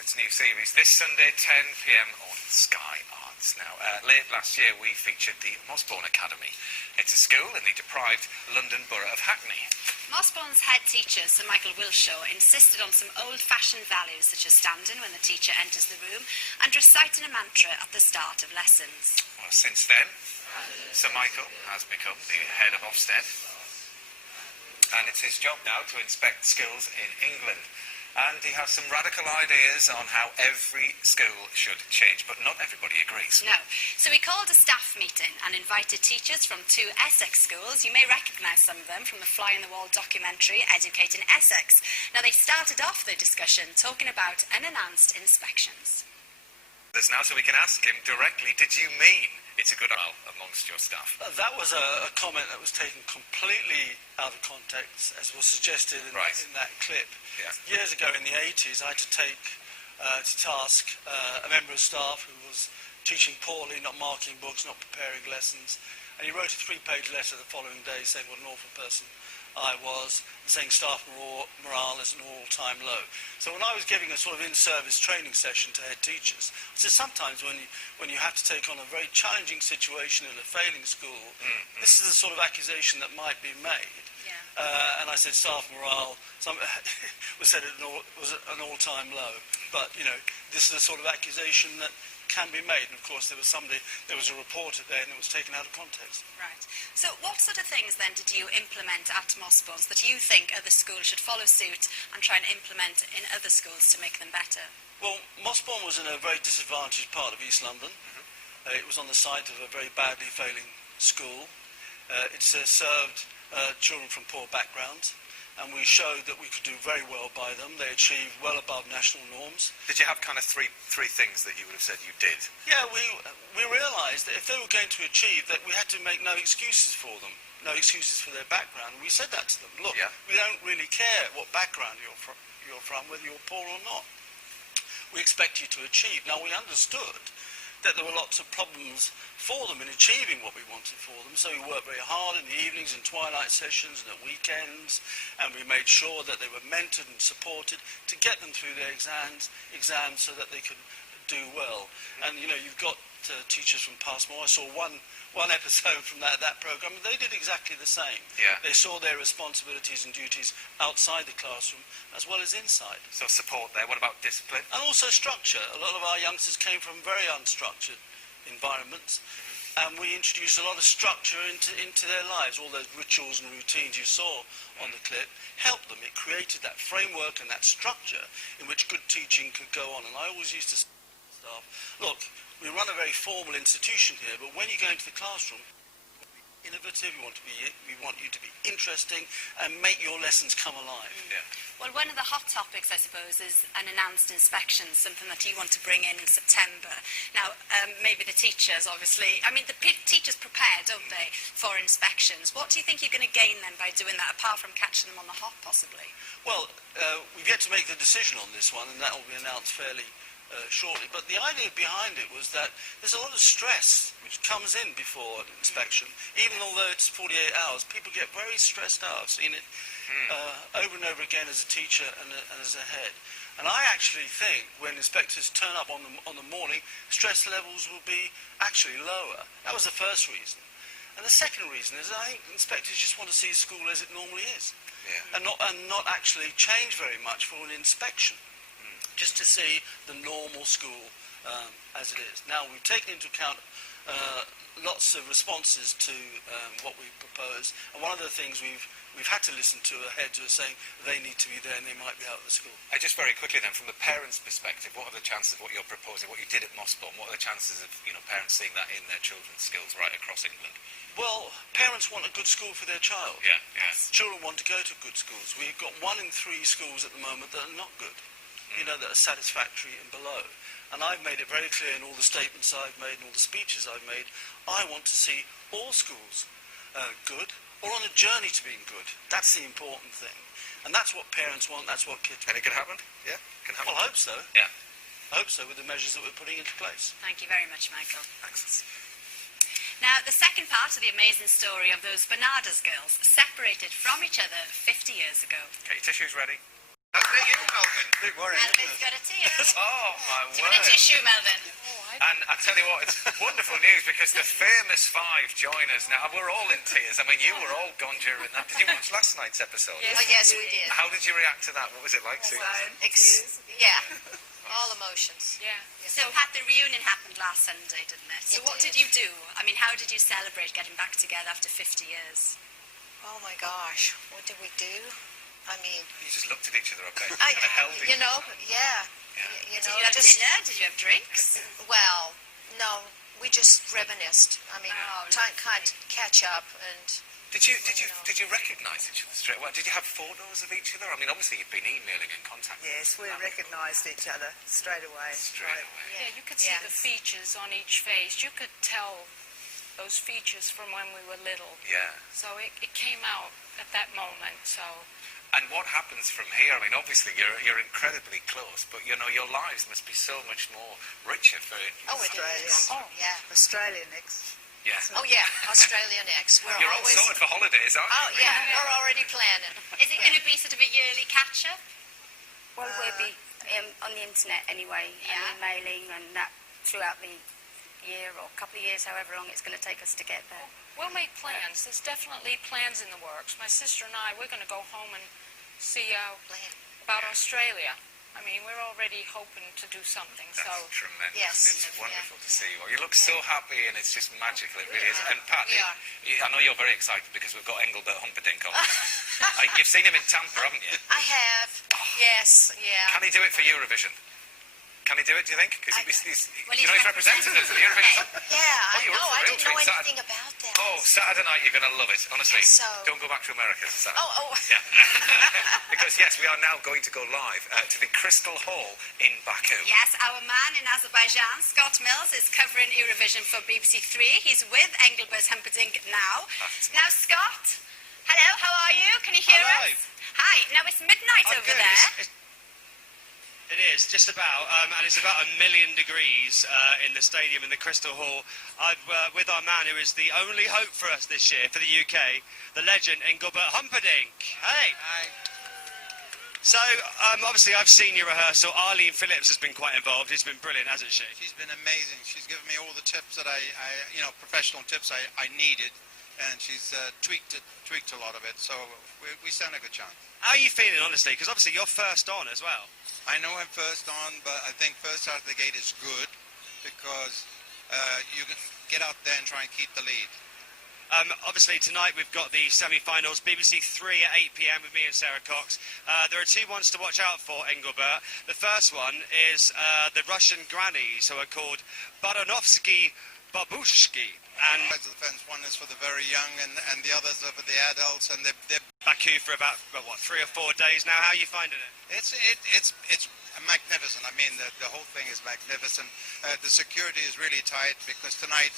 its new series this Sunday, 10 p.m. on Sky Arts. Now, late last year we featured the Mossbourne Academy. It's a school in the deprived London borough of Hackney. Mossbourne's head teacher, Sir Michael Wilshaw, insisted on some old-fashioned values such as standing when the teacher enters the room and reciting a mantra at the start of lessons. Well, since then, Sir Michael has become the head of Ofsted, and it's his job now to inspect schools in England. And he has some radical ideas on how every school should change, but not everybody agrees. No. So we called a staff meeting and invited teachers from 2 Essex schools. You may recognise some of them from the fly-on-the-wall documentary Educating Essex. Now, they started off the discussion talking about unannounced inspections. There's now, so we can ask him directly, did you mean it's a good morale amongst your staff? That was a comment that was taken completely out of context, as was suggested in that clip. Yeah. Years ago in the 80s, I had to take to task a member of staff who was teaching poorly, not marking books, not preparing lessons, and he wrote a 3-page letter the following day saying what an awful person I was, saying staff morale is an all-time low. So when I was giving a sort of in-service training session to head teachers, I said sometimes when you have to take on a very challenging situation in a failing school, this is the sort of accusation that might be made. Yeah. And I said staff morale was said was an all-time low. But, you know, this is the sort of accusation that can be made, and of course there was a reporter there and it was taken out of context. Right. So what sort of things then did you implement at Mossbourne that you think other schools should follow suit and try and implement in other schools to make them better? Well, Mossbourne was in a very disadvantaged part of East London. It was on the site of a very badly failing school. It served children from poor backgrounds, and we showed that we could do very well by them. They achieved well above national norms. Did you have kind of three things that you would have said you did? Yeah, we realised that if they were going to achieve, that we had to make no excuses for them, no excuses for their background. And we said that to them. Look, we don't really care what background you're from, whether you're poor or not. We expect you to achieve. Now, we understood that there were lots of problems for them in achieving what we wanted for them, so we worked very hard in the evenings and twilight sessions and at weekends, and we made sure that they were mentored and supported to get them through their exams so that they could do well. And, you know, you've got teachers from Passmore. I saw one episode from that programme, and they did exactly the same. Yeah. They saw their responsibilities and duties outside the classroom as well as inside. So support there. What about discipline? And also structure. A lot of our youngsters came from very unstructured environments, and we introduced a lot of structure into their lives. All those rituals and routines you saw on the clip helped them. It created that framework and that structure in which good teaching could go on. And I always used to say to staff, look, we run a very formal institution here, but when you go into the classroom, innovative, we want you to be interesting and make your lessons come alive. Yeah. Well, one of the hot topics, I suppose, is unannounced inspections, something that you want to bring in September. Now, maybe the teachers, obviously, I mean, the teachers prepare, don't they, for inspections. What do you think you're going to gain then by doing that, apart from catching them on the hop, possibly? Well, we've yet to make the decision on this one, and that will be announced fairly shortly. But the idea behind it was that there's a lot of stress which comes in before an inspection. Even although it's 48 hours, people get very stressed out. I've seen it over and over again as a teacher and as a head. And I actually think when inspectors turn up on the morning, stress levels will be actually lower. That was the first reason. And the second reason is I think inspectors just want to see school as it normally is, and not actually change very much for an inspection. Just to see the normal school as it is. Now, we've taken into account lots of responses to what we propose, and one of the things we've had to listen to are heads who are saying they need to be there and they might be out of the school. Just very quickly then, from the parents' perspective, what are the chances of what you're proposing, what you did at Mossbourne, what are the chances of parents seeing that in their children's schools right across England? Well, parents want a good school for their child. Yeah. Children want to go to good schools. We've got 1 in 3 schools at the moment that are not good. That are satisfactory and below. And I've made it very clear in all the statements I've made and all the speeches I've made, I want to see all schools good or on a journey to being good. That's the important thing. And that's what parents want, that's what kids want. And it can happen? Yeah, it can happen. Well, I hope so. Yeah. I hope so, with the measures that we're putting into place. Thank you very much, Michael. Thanks. Now, the second part of the amazing story of those Bernardas girls separated from each other 50 years ago. Okay, your tissues ready? Hasn't it you, Malvyn? Big worry. Melvin's got a tear. Oh, my Do you want a word. tissue, Melvyn? And I tell you what, it's wonderful news because the famous five join us now. We're all in tears. I mean, you were all gone during that. Did you watch last night's episode? Oh, yes, we did. How did you react to that? What was it like? Sue? Yeah, all emotions. Yeah. So, Pat, the reunion happened last Sunday, didn't it? So It what did. did you do? I mean, how did you celebrate getting back together after 50 years? Oh my gosh, what did we do? I mean, You just looked at each other, okay? I, Kind of held each you know, other. yeah. Yeah. You Did know, you have just, dinner? Did you have drinks? well, no, we just reminisced. I mean, Oh, time kind of catch up and, Did you recognise each other straight away? Did you have photos of each other? I mean, obviously you've been emailing and contacting. Yes, we recognised each other straight away. Straight away. Yeah, you could see the Yes. features on each face. You could tell those features from when we were little. Yeah. So it came out at that moment. So And what happens from here? I mean, obviously you're incredibly close, but you know your lives must be so much more richer for. oh, it Australia. is. Oh. Yeah. Australia next. Yeah. Oh, yeah, Australia next. We're You're all always, sorted for holidays, aren't oh, you? yeah, we're already planning. Is it going to be sort of a yearly catch-up? Well, we'll be on the internet anyway, Yeah. and emailing and that throughout the year or couple of years, however long it's going to take us to get there. we'll make plans. There's definitely plans in the works. My sister and I, we're going to go home and see Plan. about Australia. I mean, we're already hoping to do something. That's So tremendous. Yes. It's wonderful to see you. You look so happy and it's just magical. It really is. And Pat, We are. I know you're very excited because we've got Engelbert Humperdinck on. You've seen him in Tampa, haven't you? I have. Yes, yeah. Can he do it for Eurovision? Can he do it, do you think? Because Well, he's representative of the Eurovision. Yeah, Oh, I you're know. up for I a didn't real know treat, anything about that. Oh, Saturday night you're going to love it, honestly. Yes, so- Don't go back to America, Saturday. Oh. Yeah. Because, yes, we are now going to go live to the Crystal Hall in Baku. Yes, our man in Azerbaijan, Scott Mills, is covering Eurovision for BBC Three. He's with Engelbert Humperdinck now. That's Now, Scott, hello, how are you? Can you hear Hello. us? Hi. Now, it's midnight over good. there. It is, just about, and it's about 1 million degrees in the stadium in the Crystal Hall. I'm with our man who is the only hope for us this year, for the UK, the legend Engelbert Humperdinck. Hey! So, obviously I've seen your rehearsal. Arlene Phillips has been quite involved. It's been brilliant, hasn't she? She's been amazing. She's given me all the tips that I professional tips I needed, and she's tweaked a lot of it. So we stand a good chance. How are you feeling, honestly? Because obviously you're first on as well. I know I'm first on, but I think first out of the gate is good because you can get out there and try and keep the lead. Obviously tonight we've got the semi-finals, BBC 3 at 8 p.m. with me and Sarah Cox. There are two ones to watch out for, Engelbert. The first one is the Russian grannies, who are called Baranovsky Babushki. And Sides of the fence, one is for the very young and the others are for the adults, and they're Baku for about, 3 or 4 days now. How are you finding it? It's magnificent. I mean, the whole thing is magnificent. The security is really tight because tonight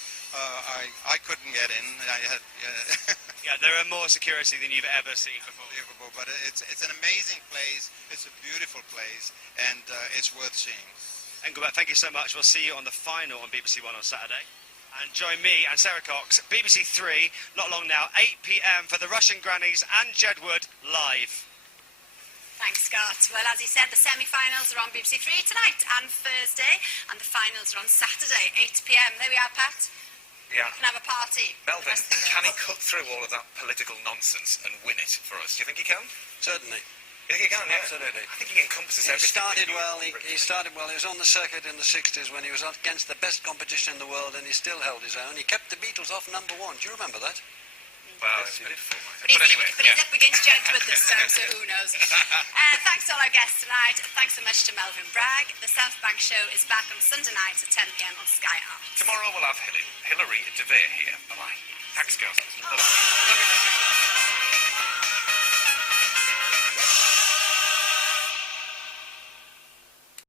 I couldn't get in. I had Yeah, there are more security than you've ever seen before. unbelievable, but it's an amazing place. It's a beautiful place, and it's worth seeing. Engelbert, thank you so much. We'll see you on the final on BBC One on Saturday. And join me and Sarah Cox, BBC 3, not long now, 8 p.m. for the Russian Grannies and Jedward live. Thanks, Scott. Well, as he said, the semi-finals are on BBC Three tonight and Thursday, and the finals are on Saturday, 8 p.m. There we are, Pat. Yeah. We can have a party. Melvyn, can he cut through all of that political nonsense and win it for us? Do you think he can? Certainly. You think he can, yeah? Absolutely. I think he encompasses He everything. started well. He started well. He was on the circuit in the 60s when he was up against the best competition in the world, and he still held his own. He kept the Beatles off #1. Do you remember that? Well, Yes, he did. But anyway, he's up against Jedward this time, so who knows. Thanks to all our guests tonight. Thanks so much to Malvyn Bregg. The South Bank Show is back on Sunday night at 10 p.m. on Sky Arts. Tomorrow we'll have Hillary DeVere here. Bye-bye. Thanks, girls. Love you.